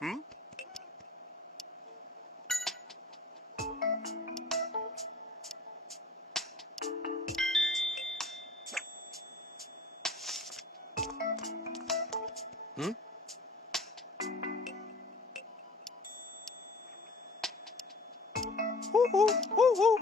Hmm? Hmm? Hoo hoo, hoo hoo.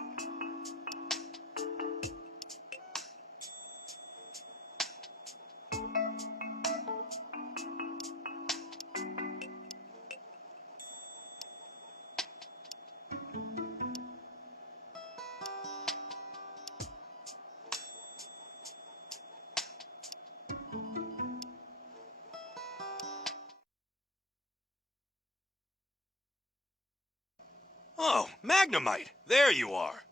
Oh, Magnemite! There you are!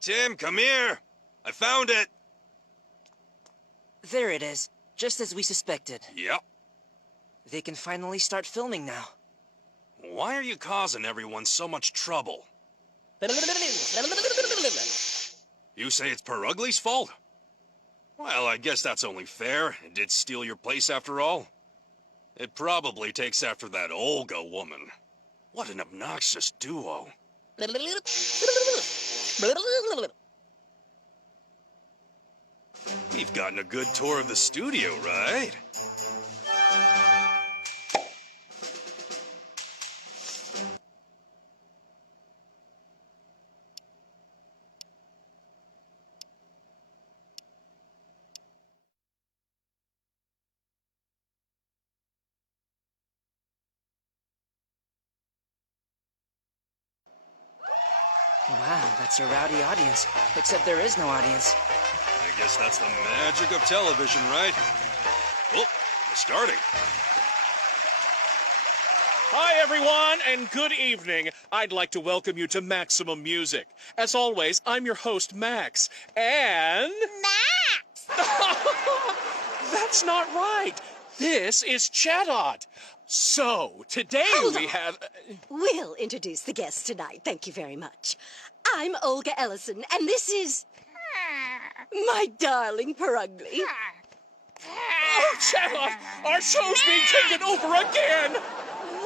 Tim, come here! I found it! There it is, just as we suspected. Yep. They can finally start filming now. Why are you causing everyone so much trouble? You say it's Perugly's fault? Well, I guess that's only fair. It did steal your place after all. It probably takes after that Olga woman. What an obnoxious duo. We've gotten a good tour of the studio, right? Wow, that's a rowdy audience. Except there is no audience. I guess that's the magic of television, right? Oh, we're starting. Hi, everyone, and good evening. I'd like to welcome you to Maximum Music. As always, I'm your host, Max, and... Max! That's not right. This is Chatot. So, today we have... We'll introduce the guests tonight. Thank you very much. I'm Olga Ellison, and this is... my darling Perugly. Oh, Chatot, our show's being taken over again!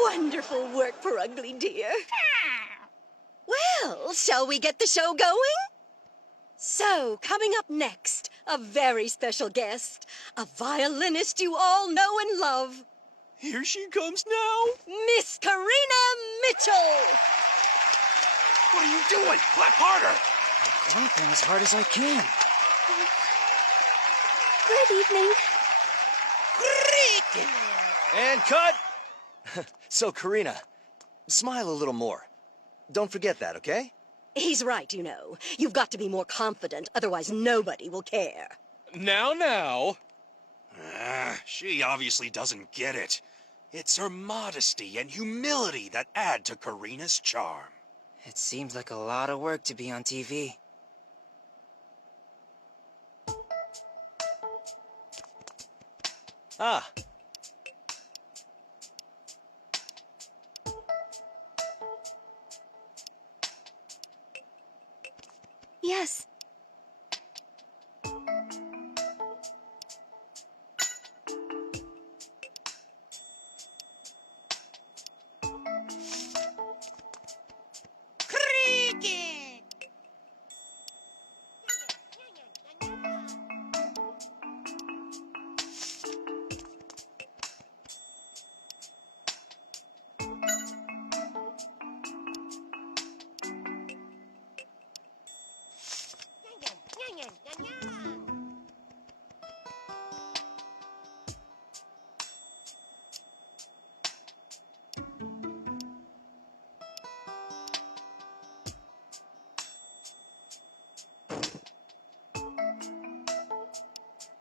Wonderful work, Perugly, dear. Well, shall we get the show going? So, coming up next, a very special guest, a violinist you all know and love, Here she comes now. Miss Karina Mitchell. What are you doing? Clap harder. I'm clapping as hard as I can. Good evening. And cut! So, Karina, smile a little more. Don't forget that, okay? He's right, you know. You've got to be more confident, otherwise nobody will care. Now. She obviously doesn't get it. It's her modesty and humility that add to Karina's charm. It seems like a lot of work to be on TV. Ah. Yes.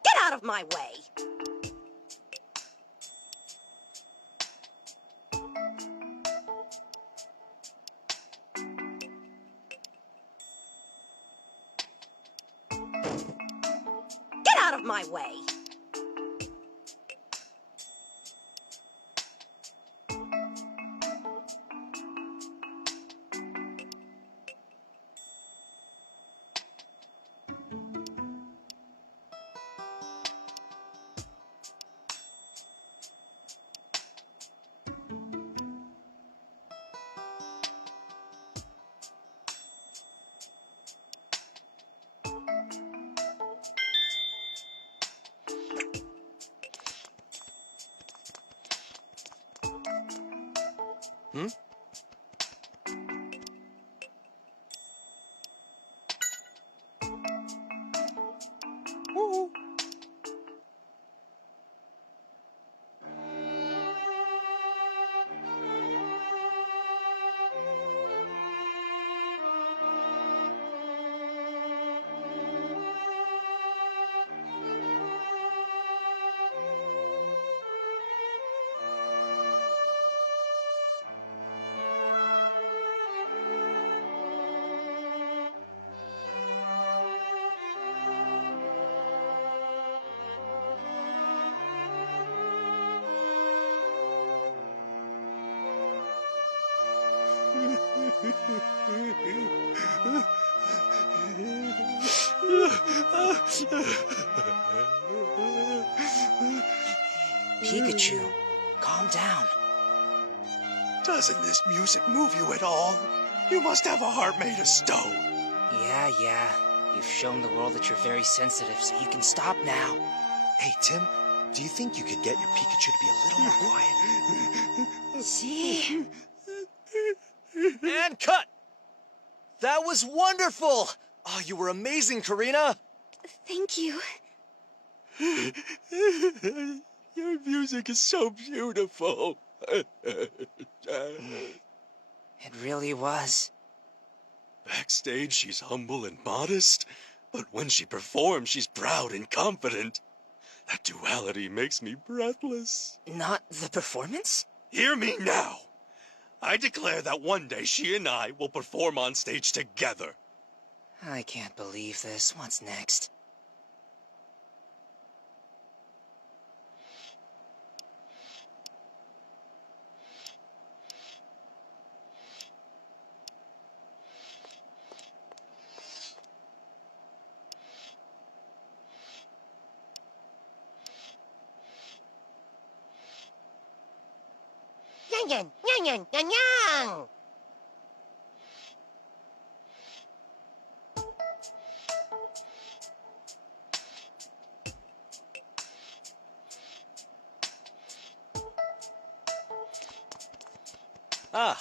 Get out of my way! my way. Hmm? Woo. Pikachu, calm down. Doesn't this music move you at all? You must have a heart made of stone. Yeah. You've shown the world that you're very sensitive, so you can stop now. Hey, Tim, do you think you could get your Pikachu to be a little more quiet? See? And cut! That was wonderful! Oh, you were amazing, Karina! Thank you. Your music is so beautiful. It really was. Backstage, she's humble and modest, but when she performs, she's proud and confident. That duality makes me breathless. Not the performance? Hear me now. I declare that one day she and I will perform on stage together. I can't believe this. What's next? Yang, yang, yang, yang, yang. Ah.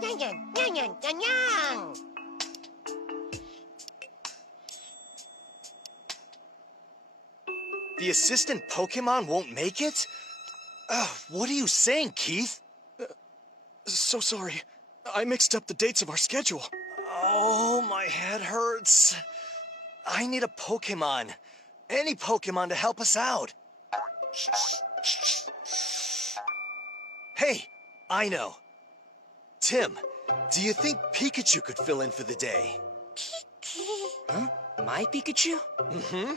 Yang, yang, yang, yang, yang, yang. The assistant Pokemon won't make it? What are you saying, Keith? So sorry. I mixed up the dates of our schedule. Oh, my head hurts. I need a Pokemon. Any Pokemon to help us out. Hey, I know. Tim, do you think Pikachu could fill in for the day? Huh? My Pikachu? Mm-hmm.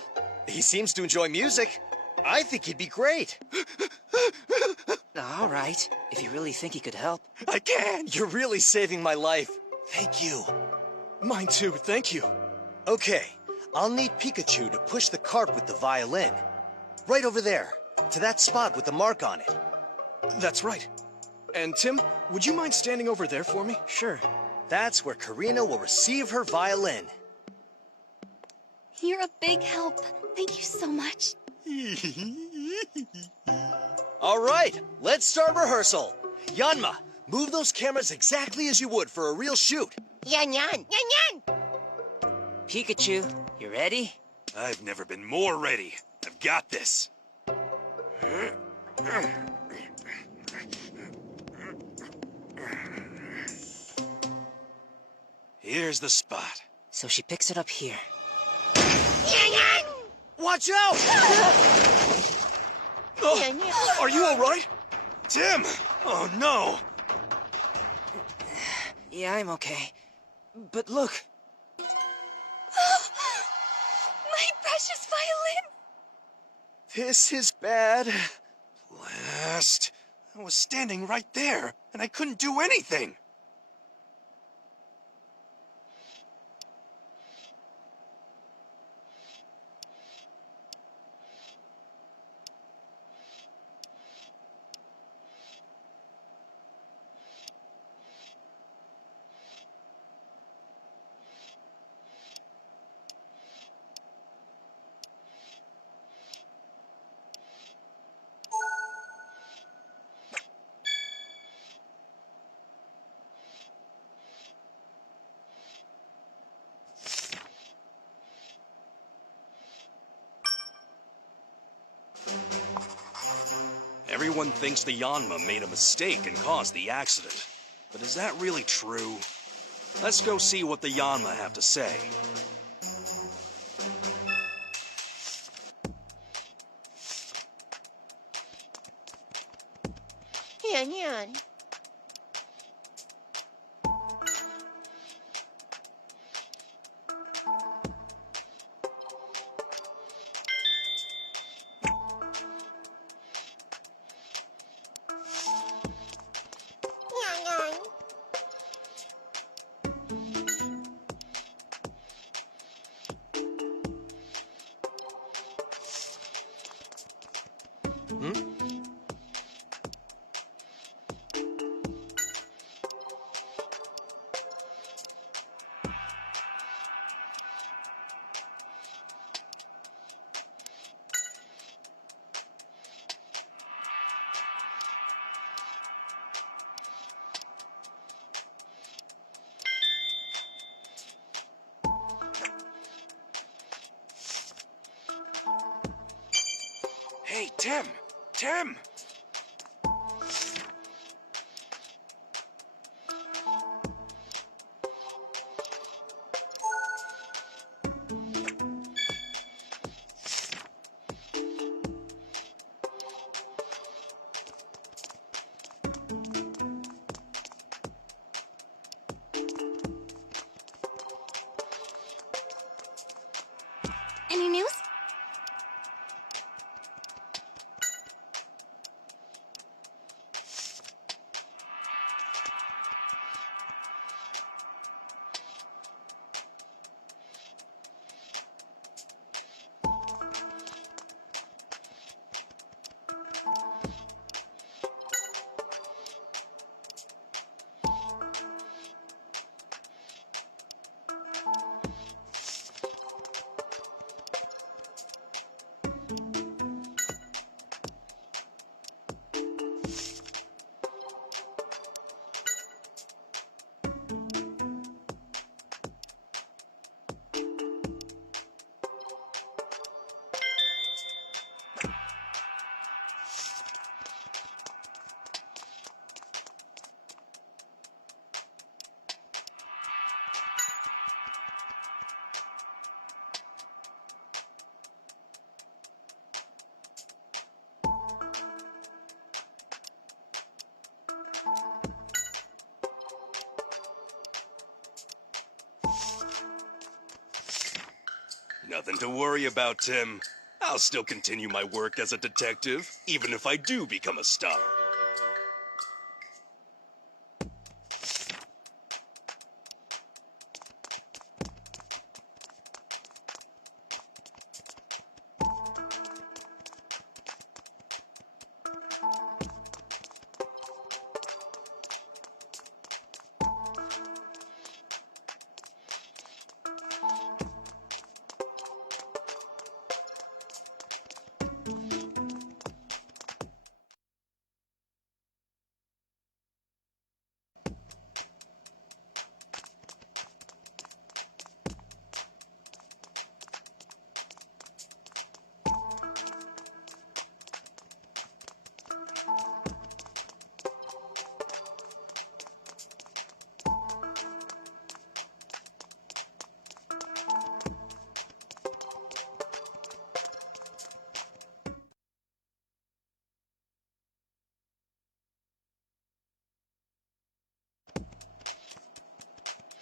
He seems to enjoy music. I think he'd be great. All right, if you really think he could help. I can. You're really saving my life. Thank you. Mine too, thank you. Okay, I'll need Pikachu to push the cart with the violin. Right over there, to that spot with the mark on it. That's right. And Tim, would you mind standing over there for me? Sure. That's where Karina will receive her violin. You're a big help. Thank you so much. All right, let's start rehearsal. Yanma, move those cameras exactly as you would for a real shoot. Yan, yan, yan, yan. Pikachu, you ready? I've never been more ready. I've got this. Here's the spot. So she picks it up here. Watch out! Oh, are you all right? Tim! Oh, no! Yeah, I'm okay. But look, My precious violin! This is bad. Blast. I was standing right there, and I couldn't do anything. Everyone thinks the Yanma made a mistake and caused the accident. But is that really true? Let's go see what the Yanma have to say. Yan. Yan. Hey, Tim! Tim! Any news? Nothing to worry about, Tim. I'll still continue my work as a detective, even if I do become a star.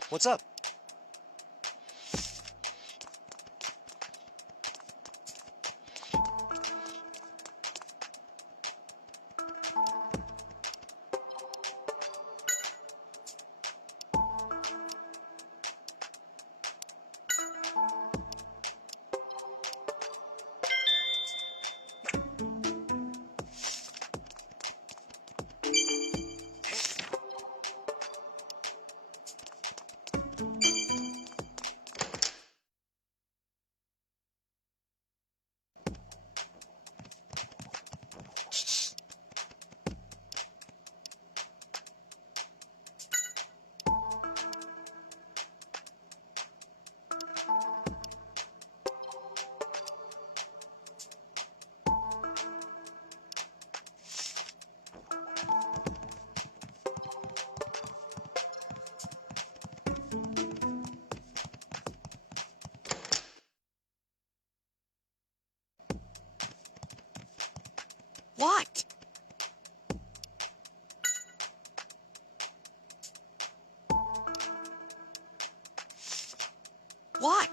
What's up? What? What?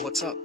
What's up?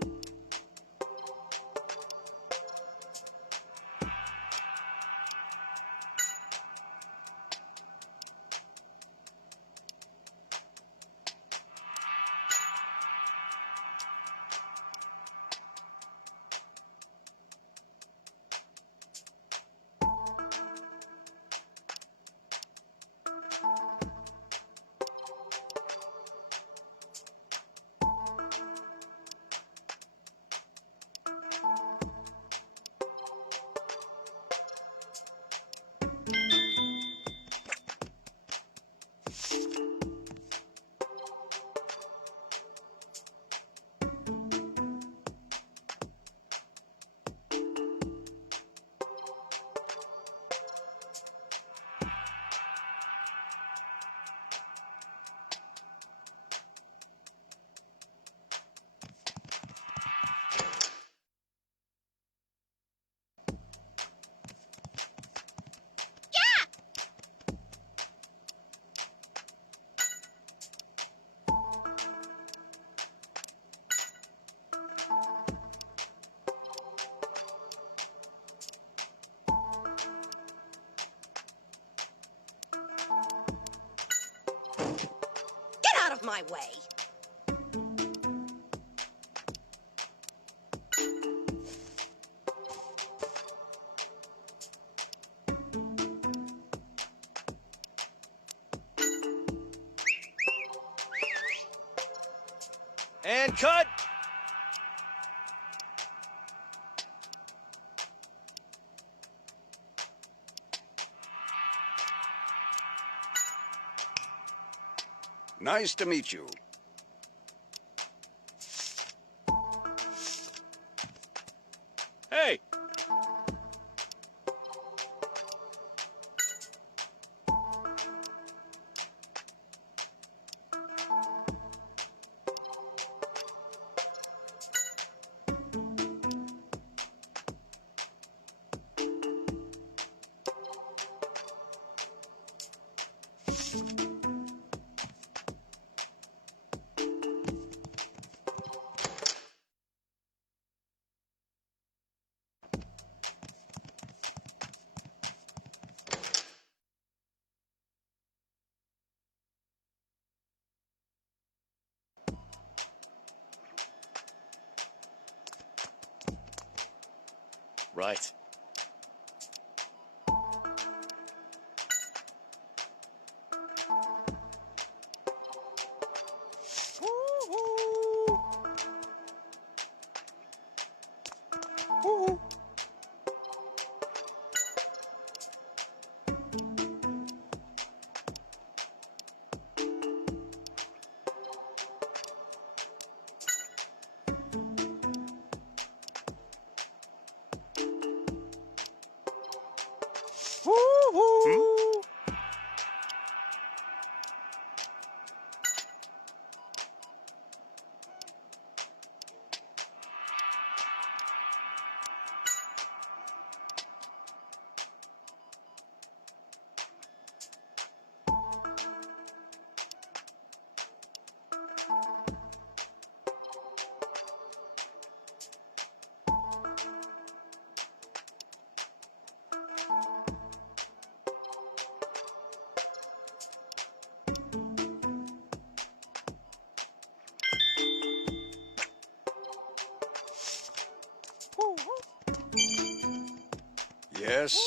Get out of my way! And cut! Nice to meet you. Hey! Right. Yes?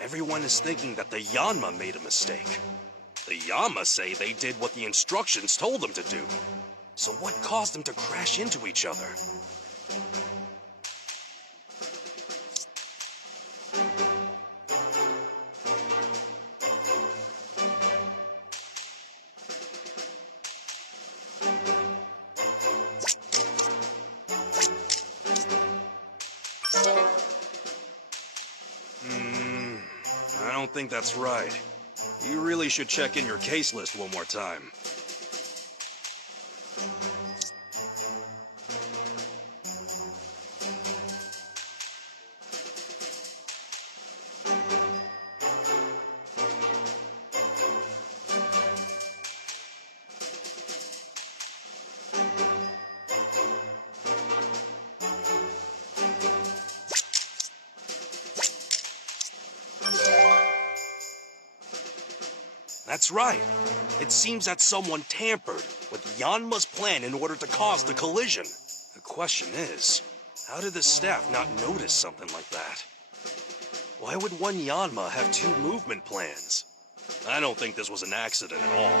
Everyone is thinking that the Yanma made a mistake. The Yanma say they did what the instructions told them to do. So what caused them to crash into each other? I don't think that's right. You really should check in your case list one more time. That's right. It seems that someone tampered with Yanma's plan in order to cause the collision. The question is, how did the staff not notice something like that? Why would one Yanma have two movement plans? I don't think this was an accident at all.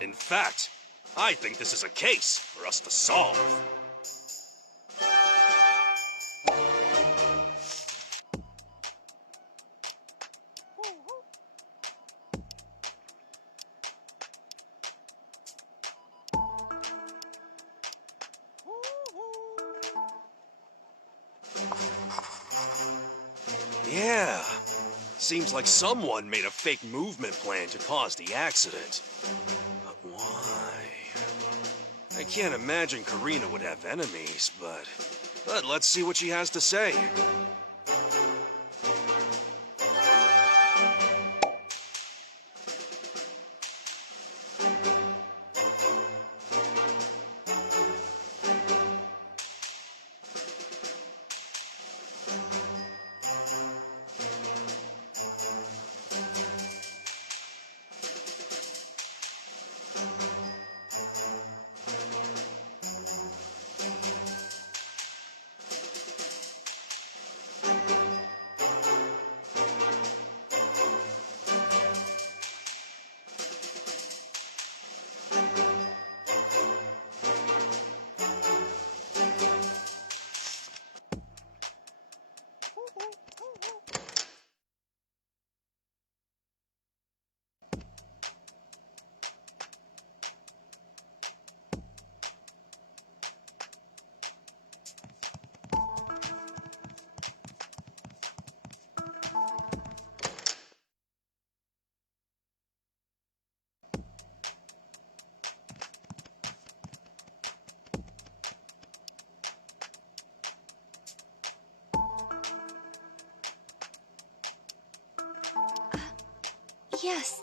In fact, I think this is a case for us to solve. Yeah, seems like someone made a fake movement plan to cause the accident. But why? I can't imagine Karina would have enemies, but let's see what she has to say. Yes.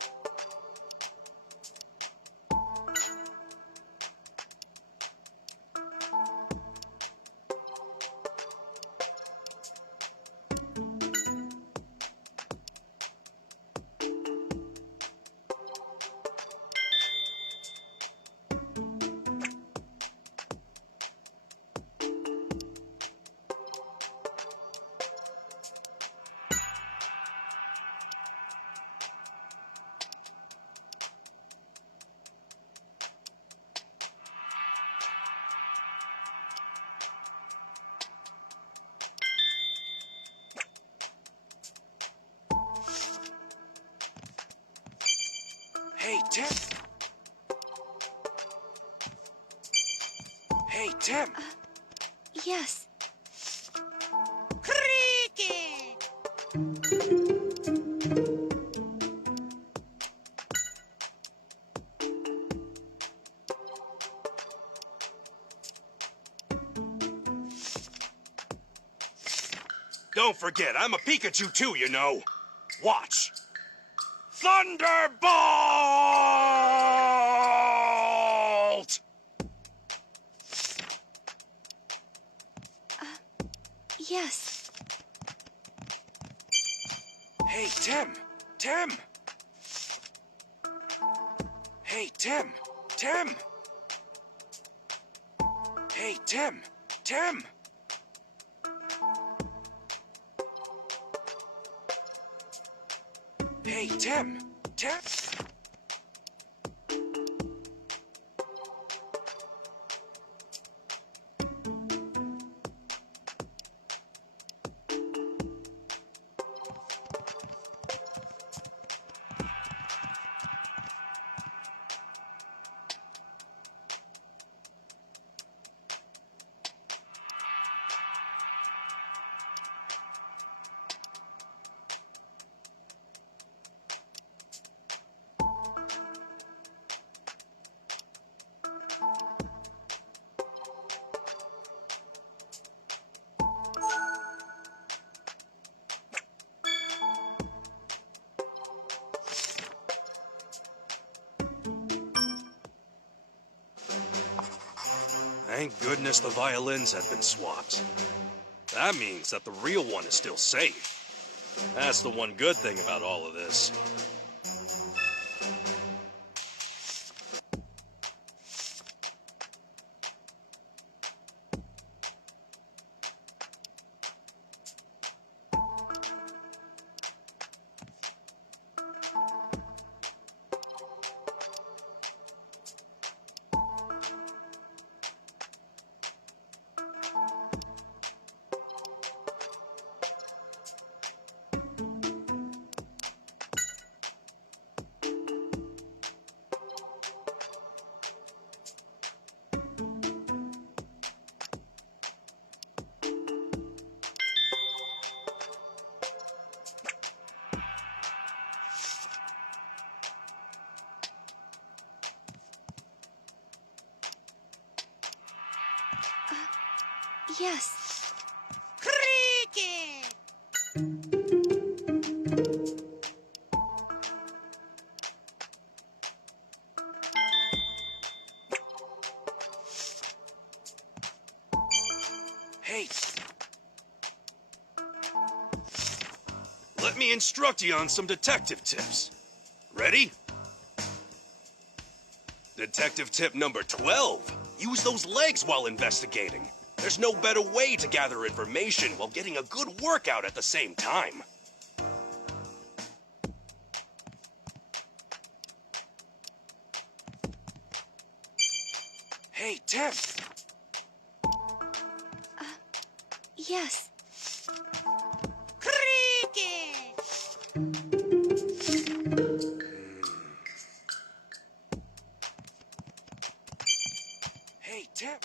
Hey, Tim. Hey, Tim. Yes. Cricket! Don't forget, I'm a Pikachu too, you know. Watch. Thunderbolt! Yes. Hey, Tim. Tim. Hey, Tim. Tim. Hey, Tim. Tim. Hey, Tim. Tim. Thank goodness the violins have been swapped. That means that the real one is still safe. That's the one good thing about all of this. Yes. Cricket! Hey. Let me instruct you on some detective tips. Ready? Detective tip number 12. Use those legs while investigating. There's no better way to gather information while getting a good workout at the same time. Hey, Tim. Yes. Cricket! Hey, Tim.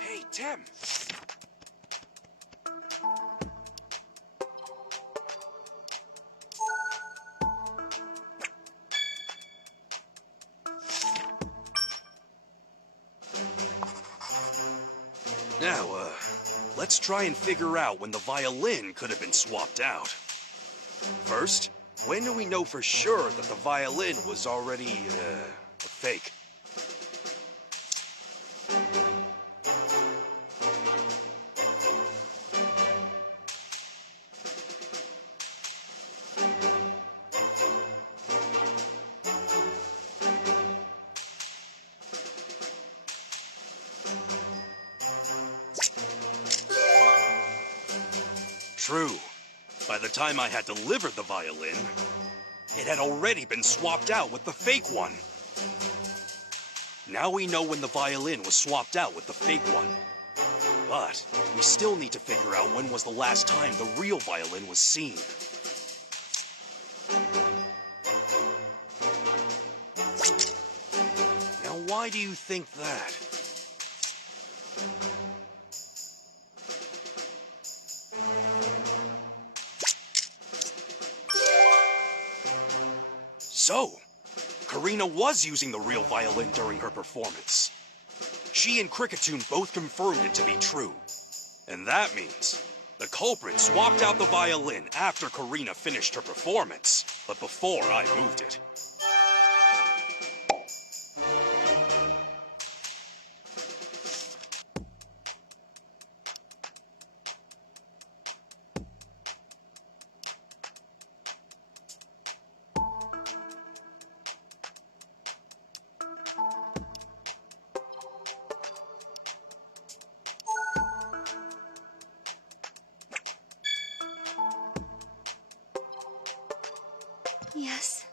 Hey, Tim. Now, let's try and figure out when the violin could have been swapped out. First, when do we know for sure that the violin was already, a fake? True. By the time I had delivered the violin, it had already been swapped out with the fake one. Now we know when the violin was swapped out with the fake one. But we still need to figure out when was the last time the real violin was seen. Now why do you think that? So, Karina was using the real violin during her performance. She and Cricketune both confirmed it to be true. And that means the culprit swapped out the violin after Karina finished her performance, but before I moved it. Yes.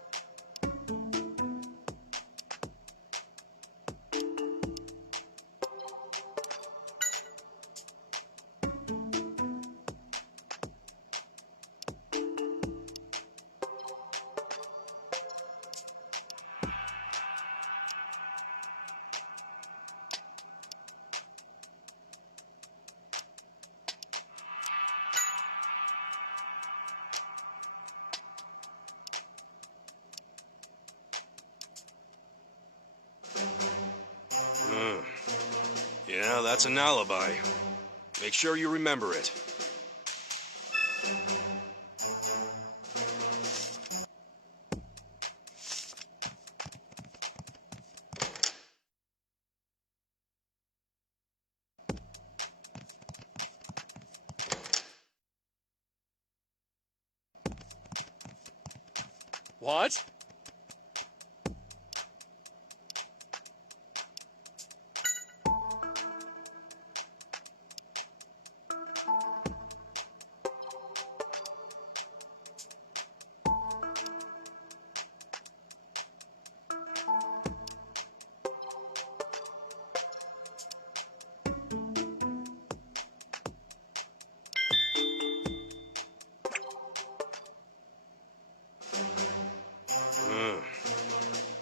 Yeah, that's an alibi. Make sure you remember it. What?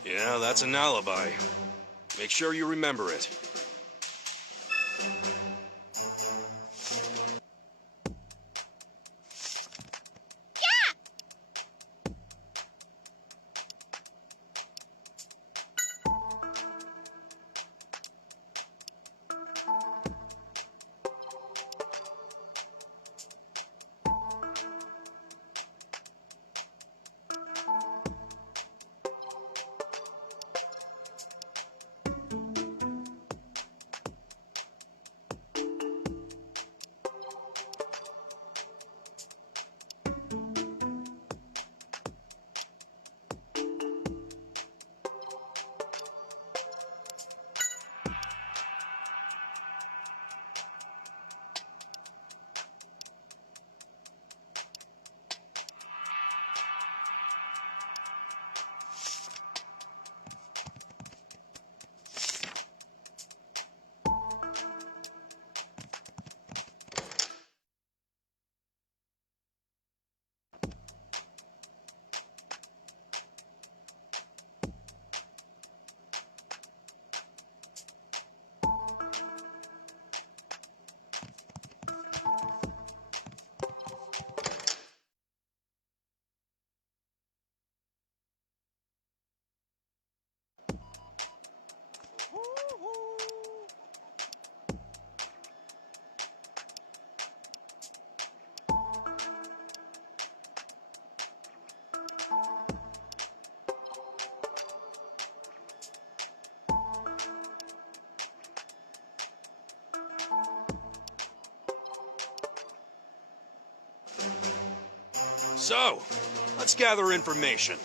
Yeah, that's an alibi. Make sure you remember it. So, let's gather information.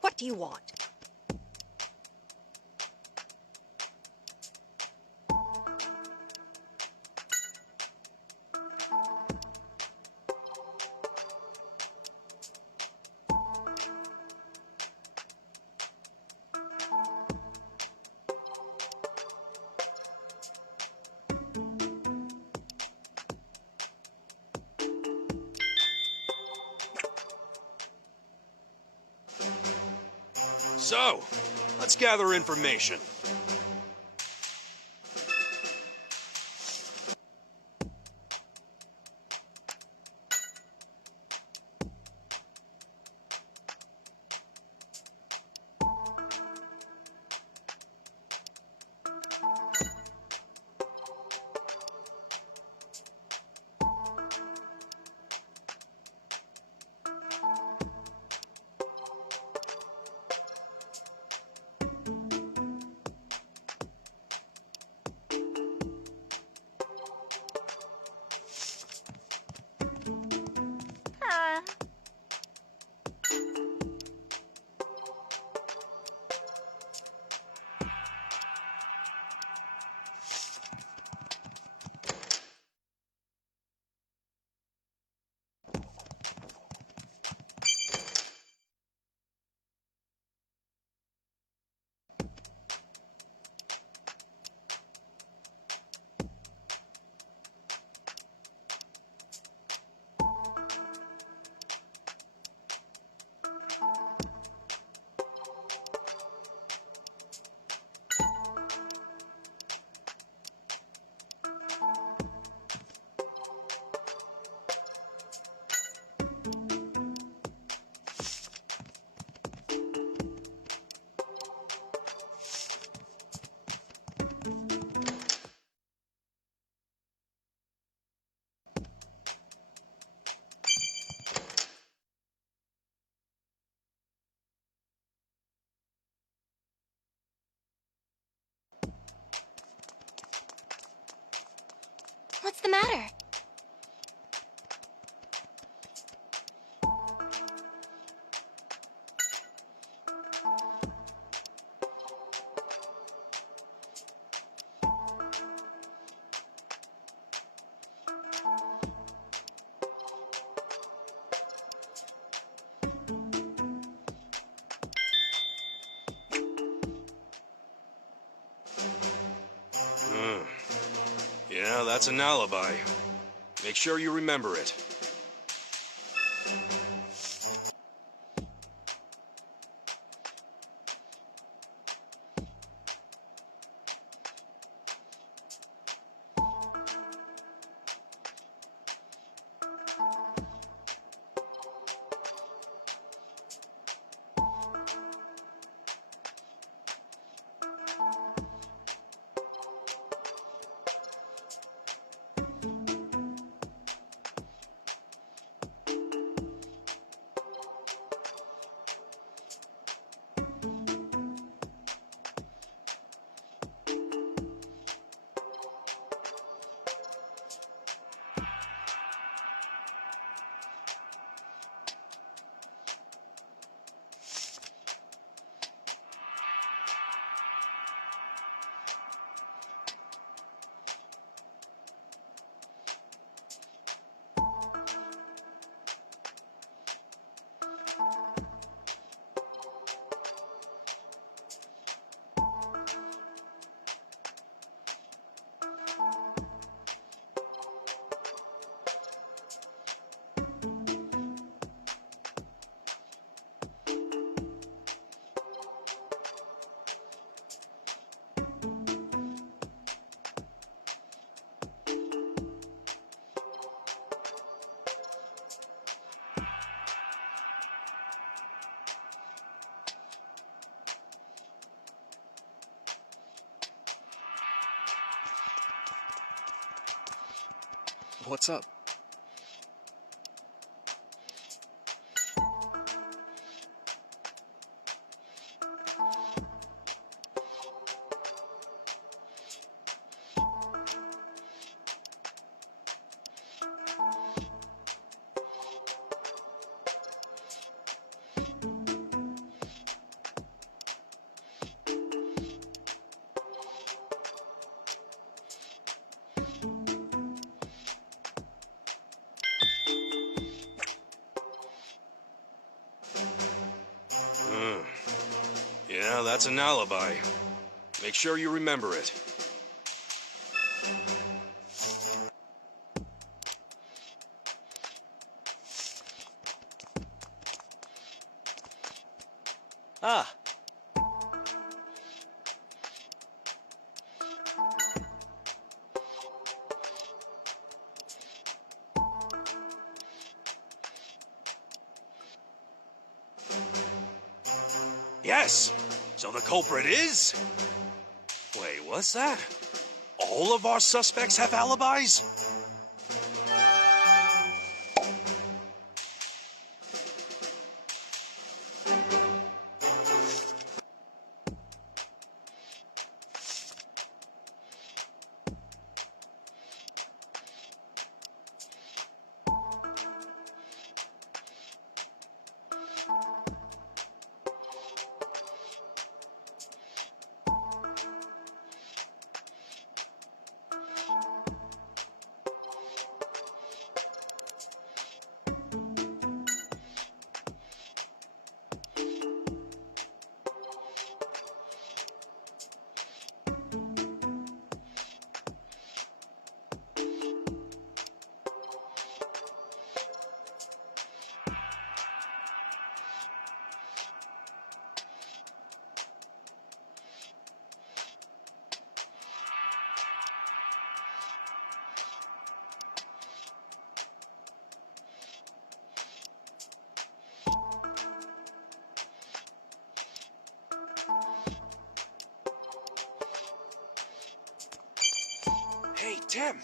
What do you want? So, let's gather information. What's the matter? Yeah, that's an alibi. Make sure you remember it. What's up? Yeah, that's an alibi. Make sure you remember it. Ah, Yes! So the culprit is... Wait, what's that? All of our suspects have alibis? Hey, Tim!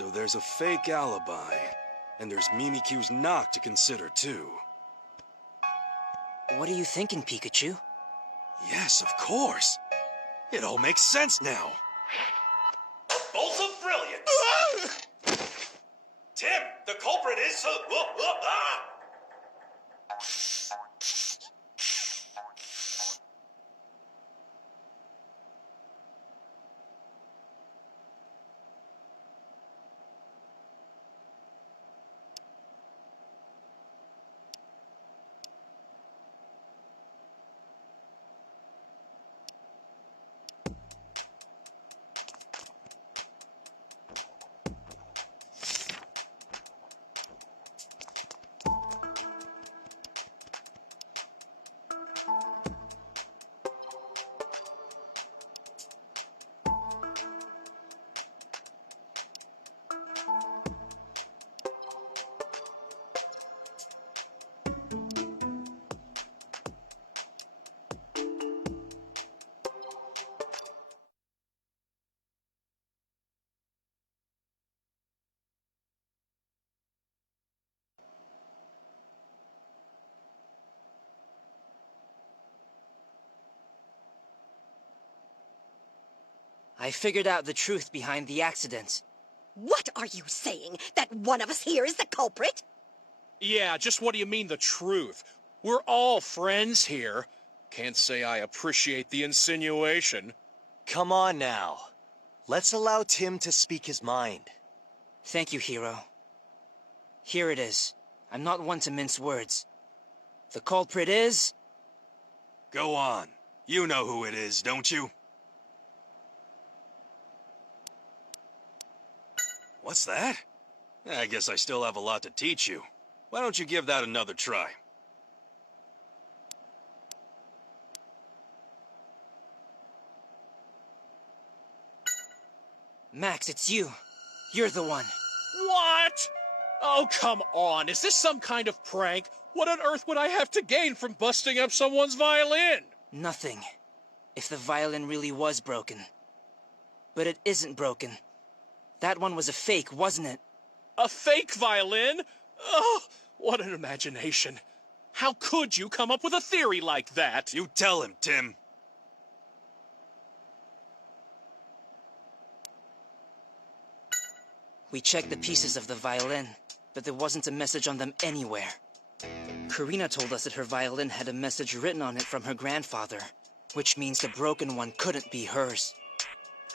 So there's a fake alibi, and there's Mimikyu's knock to consider, too. What are you thinking, Pikachu? Yes, of course. It all makes sense now. Bolt of brilliance! Tim, the culprit is... I figured out the truth behind the accident. What are you saying? That one of us here is the culprit? Yeah, just what do you mean the truth? We're all friends here. Can't say I appreciate the insinuation. Come on now. Let's allow Tim to speak his mind. Thank you, Hero. Here it is. I'm not one to mince words. The culprit is... Go on. You know who it is, don't you? What's that? I guess I still have a lot to teach you. Why don't you give that another try? Max, it's you. You're the one. What? Oh, come on. Is this some kind of prank? What on earth would I have to gain from busting up someone's violin? Nothing. If the violin really was broken. But it isn't broken. That one was a fake, wasn't it? A fake violin? Oh, what an imagination. How could you come up with a theory like that? You tell him, Tim. We checked the pieces of the violin, but there wasn't a message on them anywhere. Karina told us that her violin had a message written on it from her grandfather, which means the broken one couldn't be hers.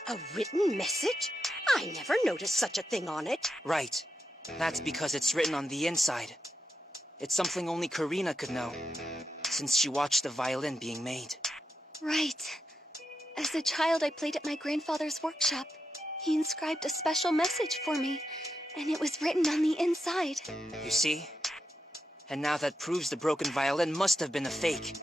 A written message? I never noticed such a thing on it. Right. That's because it's written on the inside. It's something only Karina could know, since she watched the violin being made. Right. As a child, I played at my grandfather's workshop. He inscribed a special message for me, and it was written on the inside. You see? And now that proves the broken violin must have been a fake.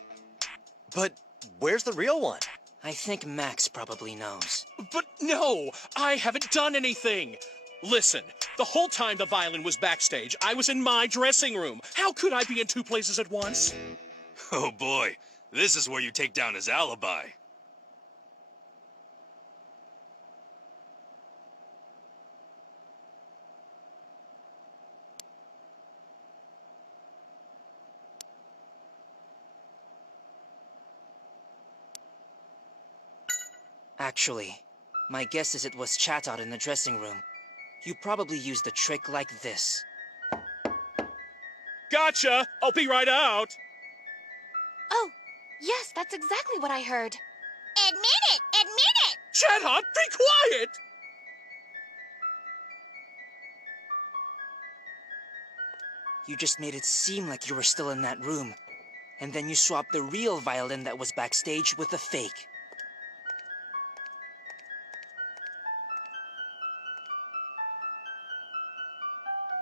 But where's the real one? I think Max probably knows. But no, I haven't done anything. Listen, the whole time the violin was backstage, I was in my dressing room. How could I be in two places at once? Oh boy, this is where you take down his alibi. Actually, my guess is it was chat out in the dressing room. You probably used a trick like this. Gotcha! I'll be right out! Oh, yes, that's exactly what I heard. Admit it! Admit it! Chatot, be quiet! You just made it seem like you were still in that room. And then you swapped the real violin that was backstage with the fake.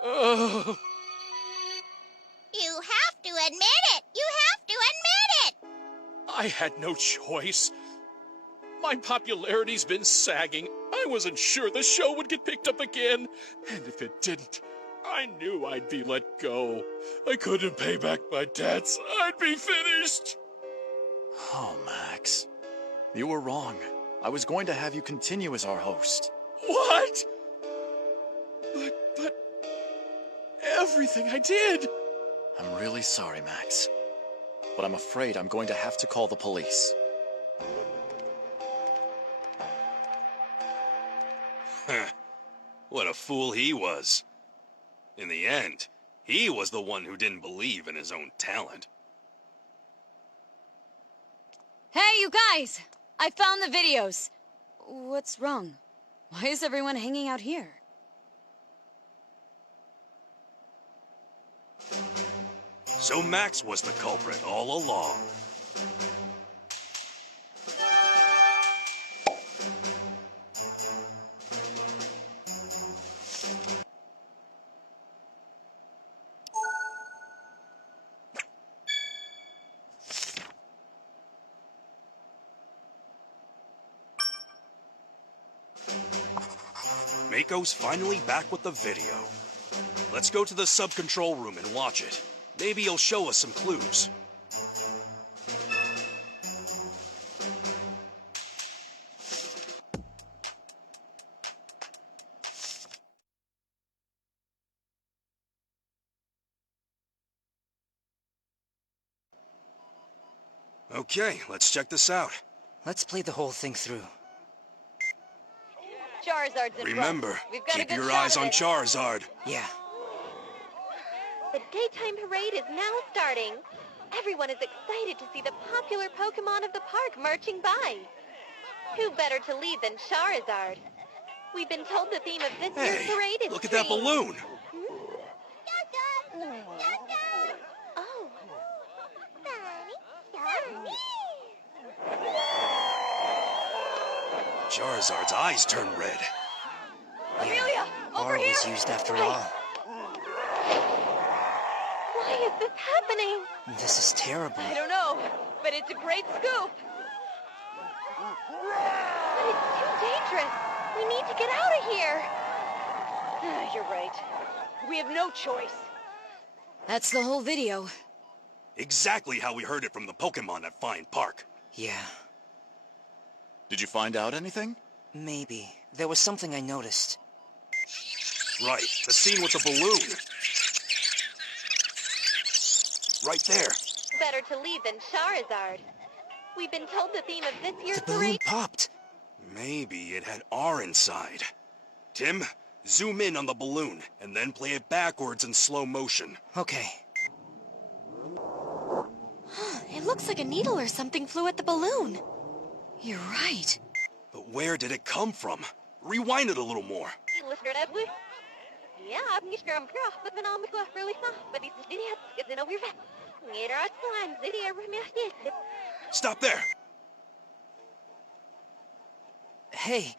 Ugh. You have to admit it! You have to admit it! I had no choice. My popularity's been sagging. I wasn't sure the show would get picked up again. And if it didn't, I knew I'd be let go. I couldn't pay back my debts. I'd be finished. Oh, Max. You were wrong. I was going to have you continue as our host. What? But everything I did. I'm really sorry, Max. But I'm afraid I'm going to have to call the police. What a fool he was. In the end, he was the one who didn't believe in his own talent. Hey, you guys! I found the videos. What's wrong? Why is everyone hanging out here? So Max was the culprit all along. Mako's finally back with the video. Let's go to the sub-control room and watch it. Maybe he'll show us some clues. Okay, let's check this out. Let's play the whole thing through. Charizard's in Remember, front. We've got a keep good your shot eyes of on it. Charizard. Yeah. The daytime parade is now starting. Everyone is excited to see the popular Pokemon of the park marching by. Who better to lead than Charizard? We've been told the theme of this year's Hey, parade is look at that dreams. balloon. Oh. Charizard's eyes turn red. Amelia, over R here! was used after all. Why is this happening? This is terrible. I don't know, but it's a great scoop. But it's too dangerous. We need to get out of here. You're right. We have no choice. That's the whole video. Exactly how we heard it from the Pokemon at Fine Park. Yeah, Did you find out anything? maybe. There was something I noticed. Right, the scene with the balloon. Right there. Better to lead than Charizard. We've been told the theme of this year's The balloon parade... popped. Maybe it had R inside. Tim, zoom in on the balloon, and then play it backwards in slow motion. Okay. It looks like a needle or something flew at the balloon. You're right. But where did it come from? Rewind it a little more. Stop there. Hey,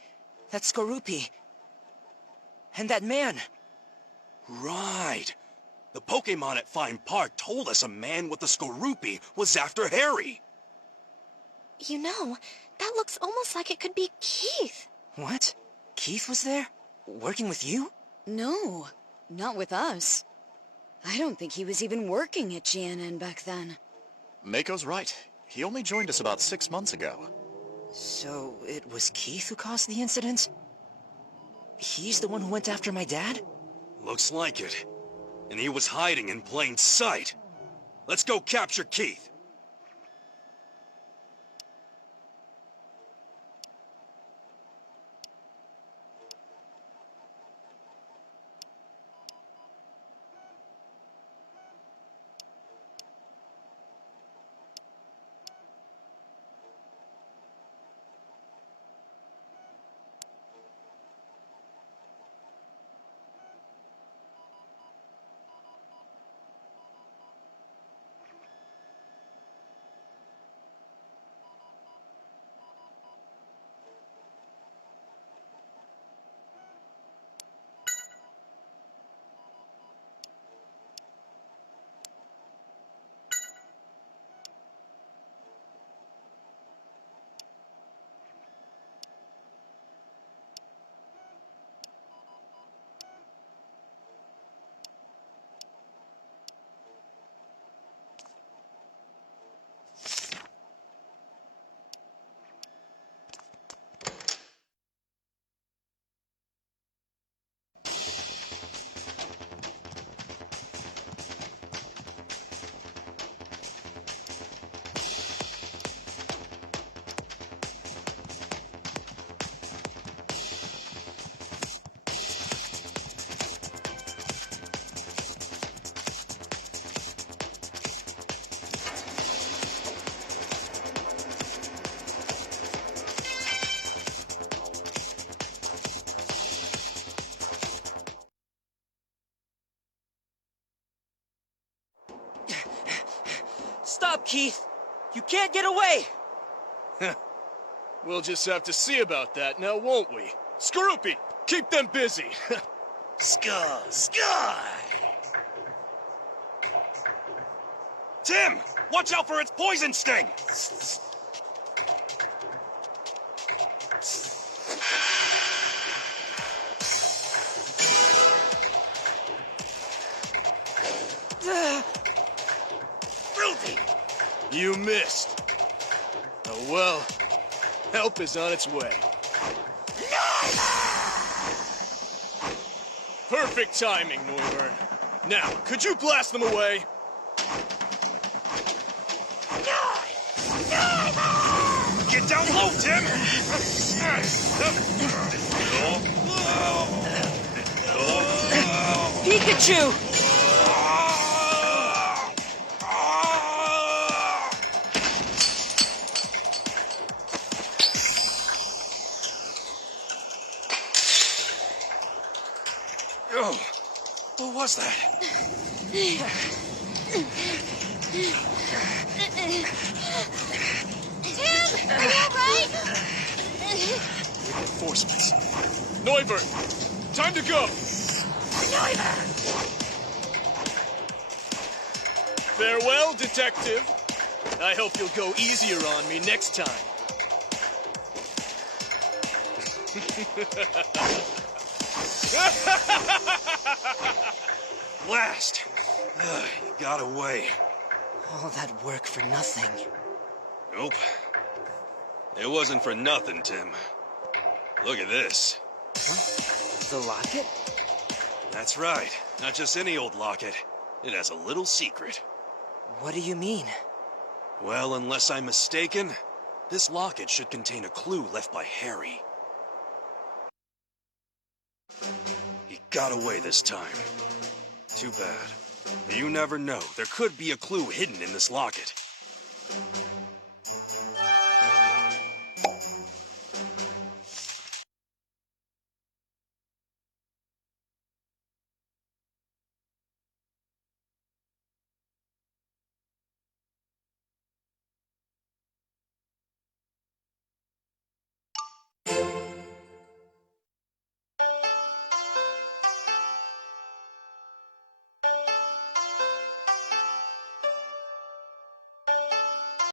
that's Skorupi. And that man. Right. The Pokemon at Fine Park told us a man with a Skorupi was after Harry. You know, that looks almost like it could be Keith. What? Keith was there? Working with you? No, not with us. I don't think he was even working at GNN back then. Mako's right. He only joined us about 6 months ago. So, it was Keith who caused the incident? He's the one who went after my dad? Looks like it. And he was hiding in plain sight. Let's go capture Keith. Stop, Keith! You can't get away! We'll just have to see about that now, won't we? Skorupi, keep them busy. Sky! Tim, watch out for its poison sting! You missed. Oh well, help is on its way. Perfect timing, Noivern. Now, could you blast them away? Get down low, Tim! Pikachu! Oh, what was that? Tim, are you alright? Reinforcements. Neuvert, time to go. Farewell, detective. I hope you'll go easier on me next time. Blast! You got away. All that work for nothing. Nope. It wasn't for nothing, Tim. Look at this. The locket? That's right. Not just any old locket. It has a little secret. What do you mean? Well, unless I'm mistaken, this locket should contain a clue left by Harry. He got away this time. Too bad. You never know. There could be a clue hidden in this locket.